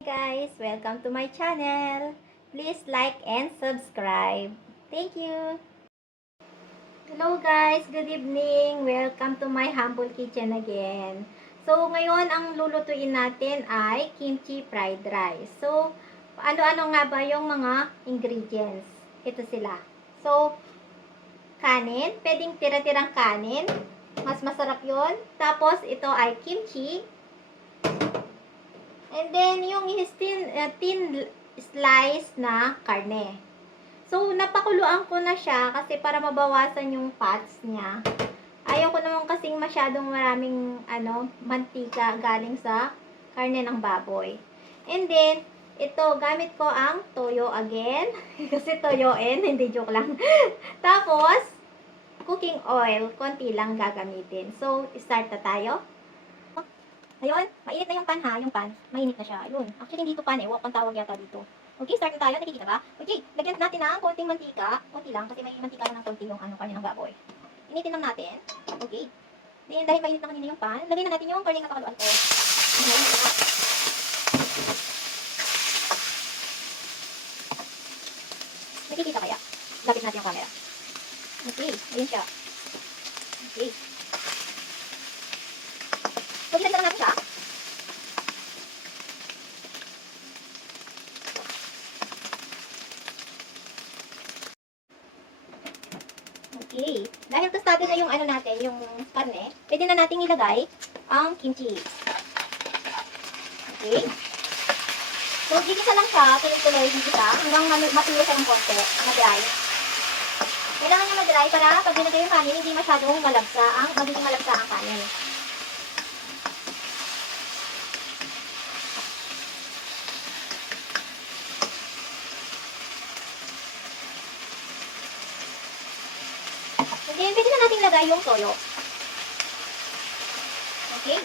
Guys, welcome to my channel. Please like and subscribe. Thank you. Hello guys, good evening. Welcome to my humble kitchen again. So, ngayon ang lulutuin natin ay kimchi fried rice. So, ano-ano nga ba yung mga ingredients? Ito sila. So, kanin, pwedeng tira-tirang kanin. Mas masarap yon. Tapos, ito ay kimchi. And then, yung thin slice na karne. So, napakuluan ko na siya kasi para mabawasan yung fats niya. Ayaw ko naman kasing masyadong maraming mantika galing sa karne ng baboy. And then, ito, gamit ko ang toyo again. Kasi toyoin, hindi joke lang. Tapos, cooking oil, konti lang gagamitin. So, start na tayo. Ayun, mainit na yung pan ha, yung pan. Mainit na siya. Ayun. Actually, hindi ito pan eh. Wok ang tawag yata dito. Okay, start na tayo. Nakikita ba? Okay, lagyan natin ng konting mantika. Konti lang, kasi may mantika lang ng konti yung karne ng baboy. Initin lang natin. Okay. Then, dahil mainit na kanina yung pan, lagyan na natin yung karne ng kakaluan ko. Ayan, nakikita kaya? Lapit natin yung camera. Okay, ayun siya. Okay. So, ilagyan lang natin siya. Okay. Dahil tostado na yung natin, yung karne, pwede na nating ilagay ang kimchi. Okay. So, gigisa lang siya, tuloy-tuloy gigisa, hanggang matuyo siya ng konti, mag-dry. Kailangan niya mag-dry para pag nilagay yung kanin, hindi masyadong magiging malagsa ang kanin. And then, pwede na natin lagay yung toyo. Okay?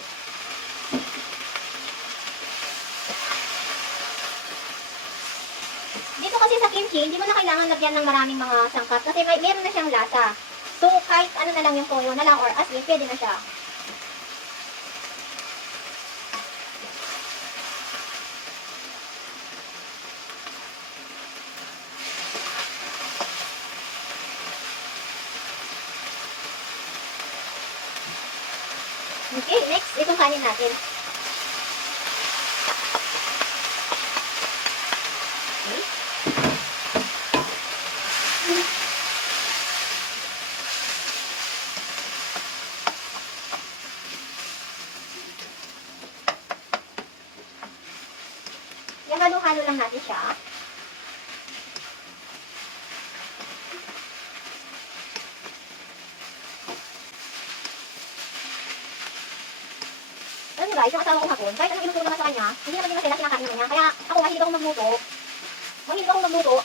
Dito kasi sa kimchi, hindi mo na kailangan lagyan ng maraming mga sangkap kasi meron na siyang lasa. So, kahit ano na lang yung toyo na lang or asin, pwede na siya. Okay, next, itong kanin natin. Okay. Yung halo-halo lang natin siya. Alam niyo guys, yung asawa ko hapon, kahit anong inutulo naman sa kanya, hindi naman din masaya, kinakain naman niya. Kaya ako, mahilig akong magluto.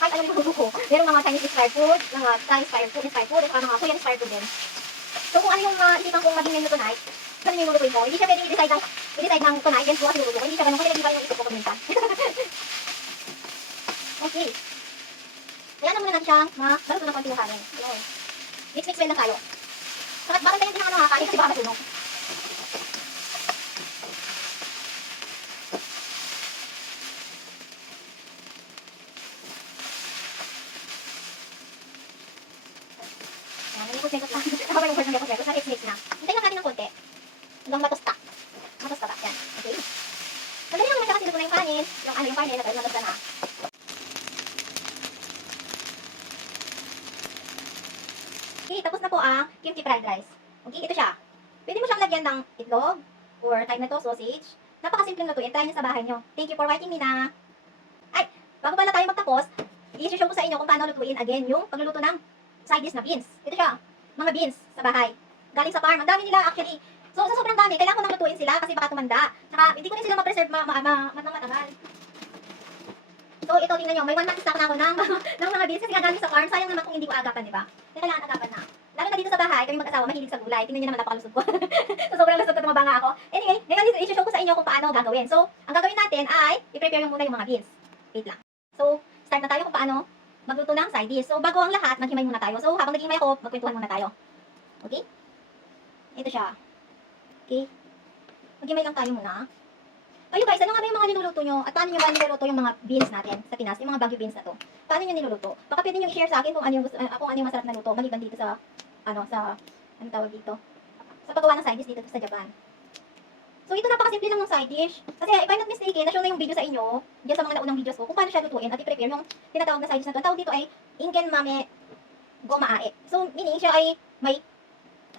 Kahit anong magluto ko. Merong mga Chinese inspired food, mga Thai inspired food, at saka mga Korean inspired food din. So kung ano yung isipan kong maging menu tonight, ganun yung lulutuin ko. Hindi siya pwede i-decide ng tonight, then bukas luluto ko. Hindi siya ganun, kasi nag-iba yung isip ko minsan. Okay. Kaya na muna natin siyang maluto ng konti yung kanin. Yun. Mix well lang tayo. Saka bakit tayo din ng kanin kasi baka masunog. Mekos lang. Habang yung ng mekos na mix na. Hintayin lang natin ng konti. Hanggang matosta. Matosta ba? Yan. Okay. Madali lang naman siya kasi luto na yung kanin. Yung kanin na matosta na. Okay, tapos na po ang kimchi fried rice. Okay, ito siya. Pwede mo siyang lagyan ng itlog or type na to, sausage. Napakasimpleng lutuin. Try nyo sa bahay nyo. Thank you for watching, Mina. Ay, bago pala tayo magtapos, i-show ko sa inyo kung paano lutuin again yung pagluluto ng side dish na beans. Ito siya. Mga beans sa bahay. Galing sa farm. Ang dami nila actually. So, sa sobrang dami, kailangan ko nang lutuin sila kasi baka tumanda. Tsaka, hindi ko rin sila ma-preserve matagal. So, ito, tingnan nyo. May 1 month stock na ako ng mga beans kasi nga galing sa farm. Sayang naman kung hindi ko agapan, di ba? Kaya kailangan agapan na. Lalo na dito sa bahay, kami mag-asawa, mahilig sa gulay. Tingnan nyo naman, napakalusog ko. So, sobrang lusog ko, tumabanga ako. Anyway, ngayon, i-show ko sa inyo kung paano gagawin. So, ang gagawin natin ay, i-prepare muna yung mga beans. Wait lang. So, start na tayo kung paano magluto ng side dish. So, bago ang lahat, maghimay muna tayo. So, habang naghihimay ako, magkwentuhan muna tayo. Okay? Ito siya. Okay? Maghimay lang tayo muna. Kayo guys, ano nga ba yung mga niluluto nyo? At paano nyo ba niluluto yung mga beans natin sa Pinas? Yung mga Baguio beans na to. Paano nyo niluluto? Baka pwede nyo i-share sa akin kung ano yung, kung ano yung masarap na luto. Maliban dito sa, ano tawag dito? Sa paggawa ng side dish dito sa Japan. So ito napakasimple lang ng side dish. Kasi if I'm not mistaken, na-show na yung video sa inyo, diyan sa mga naunang videos ko, kung paano siya lutuin at i-prepare yung tinatawag na side dish na to. Ang tawag dito ay Ingen Mame Gomaae. So meaning siya ay may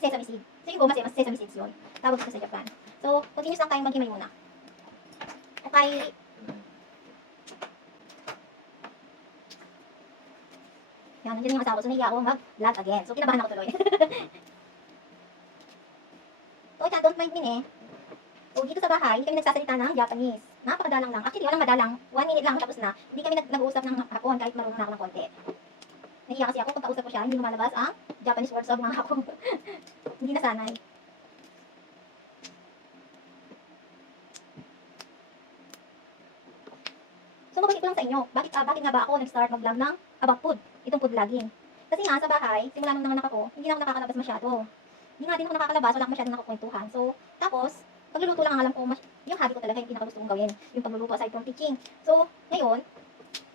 sesame seed. So yung goma sesame seeds yun. Tawag dito sa Japan. So continuous lang tayong maghimay muna. Okay. Yan, nandiyan yung asawa. So nahiya ako mag-vlog again. So kinabahan ako tuloy. So don't mind me eh. So, dito sa bahay, hindi kami nagsasalita ng Japanese. Napakadalang lang. Actually, walang madalang. 1 minute lang, tapos na. Hindi kami nag-uusap ng hapon kahit marunong na ako ng konti. Nahiya kasi ako, pag kausap ko siya, hindi lumalabas ang Japanese words sa mga hapon. Hindi nasanay. So, mabalik ko lang sa inyo. Bakit nga ba ako nag-start mag-vlog ng about food? Itong food vlogging. Kasi nga, sa bahay, simula nung nanganak ako, hindi na ako nakakalabas masyado. Hindi nga din ako nakakalabas, wala akong masyadong nakakwentuhan. So, tapos, pagluluto lang ang alam ko, yung hobby ko talaga, yung pinakagusto kong gawin, yung pagluluto aside from teaching. So, ngayon,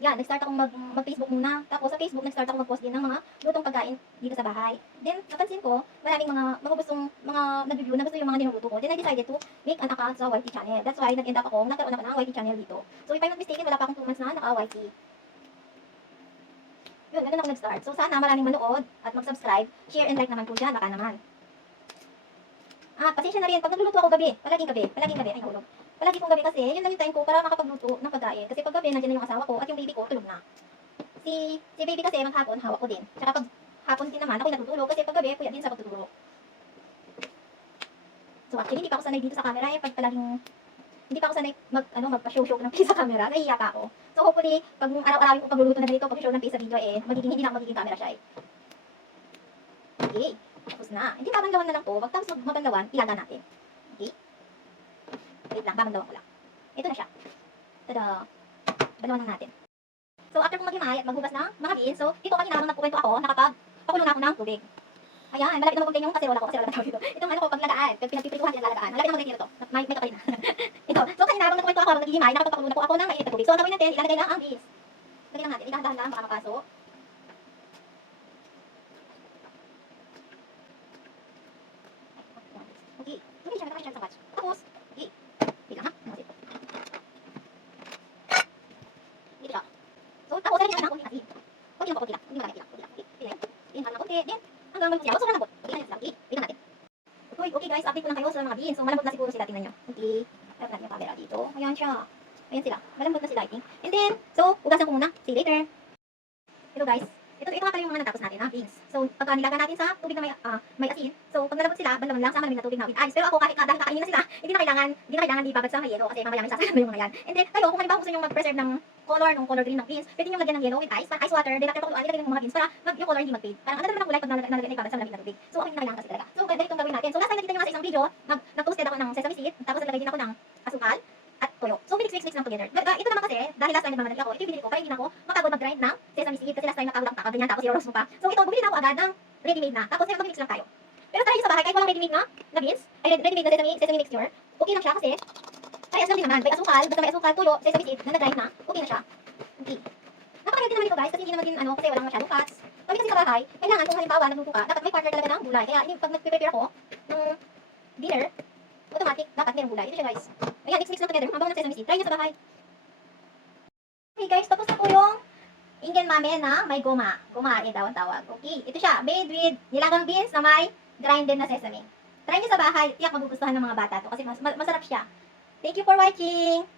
yan, nag-start akong mag-Facebook muna. Tapos sa Facebook, nag-start akong mag-post din ng mga lutong pagkain dito sa bahay. Then, napansin ko, maraming mga gustong, mga nag-review na gusto yung mga niluluto ko. Then, I decided to make an account sa YT channel. That's why, nag-end up ako, nagkaroon ako ng YT channel dito. So, if I'm not mistaken, wala pa akong 2 months na naka-YT. Yun, ganun ako nag-start. So, sana maraming manood at mag-subscribe. Share and like naman po dyan, baka naman. Pasensya na rin. Pag nagluluto ako gabi, palaging gabi, ay nahulog. Palagi pong gabi kasi, yun lang yung time ko para makapagluto ng pagkain. Kasi pag gabi, nandiyan na yung asawa ko at yung baby ko, tulog na. Si baby kasi, maghapon, hawak ko din. Tsaka pag hapon din naman, ako'y natutulog. Kasi pag gabi, kuya din sa pagtutulog. So actually, hindi pa ako sanay dito sa camera eh. Pag palaging, hindi pa ako sanay magpa-show ng face sa camera. Nahihiya pa ako. So hopefully, pag araw-arawin ko pagluluto na ganito, pag-show ng face sa video eh, hindi na ako magiging camera shy. Okay. Tapos na. Hindi babanglawan na lang to. Wag tapos mabanglawan, ilaga natin. Okay? Wait lang, babanglawan ko lang. Ito na siya. Tada! Balawan lang natin. So, after kong maghimay at maghugas ng mga beans, so, dito kanina nung nagkukwento ako, nakapagpakulo na ako ng tubig. Ayan, malapit na mag-contain yung kaserola ko, kaserola na tawag dito. Itong ano ko, paglagaan, pag pinagpipituhan, pinaglagaan. Malapit na mag-contain ito. May kakay na. Ito. So, kanina habang nagkukwento ako, habang naghihimay, nakapagpakulo na po ako ng mainit na tubig. So, ang gawin natin, ilalagay lang ang beans. Lagyan lang natin, idahan-dahan lang, baka mapasok. Okay. Hindi siya nakakasya sa batch. Tapos, okay. Wait lang ha. Masit. Dito siya. So, tapos, lagyan natin ang konti asin. Konti lang. Hindi marami. Konti lang. Okay. Pinayin. Pinayin ng konti. Then, hanggang malambot siya. Sobrang lambot. Okay, ganyan sila. Okay. Wait lang natin. Okay guys, update ko lang kayo sa mga beans. So, malambot na siguro sila. Tingnan nyo. Okay. Harap natin yung camera dito. Ayan siya. Ayan sila. Malambot na sila, I think. And then, so, ugasan ko muna. See you later. Hello guys. Ito nga pala yung mga natapos natin, beans. So, pagka nilaga natin sa tubig na may asin, so, pag nalabot sila, banlaman lang sa malamig na tubig na with ice. Pero ako, kahit dahil kakainin na sila, hindi na kailangan ibabad sa yelo kasi mamaya may sasalan mo yung mga yan. And then, kayo, kung halimbawa gusto nyo mag-preserve ng color green ng beans, pwede nyo lagyan ng yellow with ice, ice water, then after pakuluan, ilagay ng mga beans para yung color hindi mag-fade. Parang ano naman ang kulay pag nalagyan na ibabad sa malamig na tubig. So, ako hindi na kailangan kasi talaga. So, ganito yung gawin natin. So, last time nakita nyo nga sa isang video, nag-toasted ako ng sesame seed, tapos naglagay din ako ng asukal at toyo. So, mix lang together. Ito naman kasi, dahil last time nagmamadali ako, ito yung binili ko, kaya hindi na ako mapagod mag-grind ng sesame seed kasi last time nakaulang ganyan, tapos i-roast mo pa. So, ito, bumili na ako agad ng ready-made na. Tapos, mag-mix lang tayo. Pero try nyo sa bahay, kahit walang ready-made na beans, ay ready-made na sesame mixture, okay lang siya kasi, parehas lang din naman. May asukal, basta may asukal, toyo, sesame seed, na nag-grind na, okay na siya. Okay. Napakaganda naman ito guys, kasi hindi naman din kasi walang masyadong fats. Kami kasi sa bahay, kailangan kung halimbawa nagluto ka, dapat may partner talaga ng gulay. Kaya pag nag-prepare ako ng dinner, automatic, dapat mayroong gulay. Ito siya guys. Ayan, mix lang together. Habang ng sesame seed, try nyo sa bahay. Okay guys, tapos na po yung Ingen Mame na may goma. Gomaae daw ang tawag. Okay, ito siya. Made with nilagang beans na may grinded na sesame. Try nyo sa bahay. Tiyak magugustuhan ng mga bata to kasi masarap siya. Thank you for watching!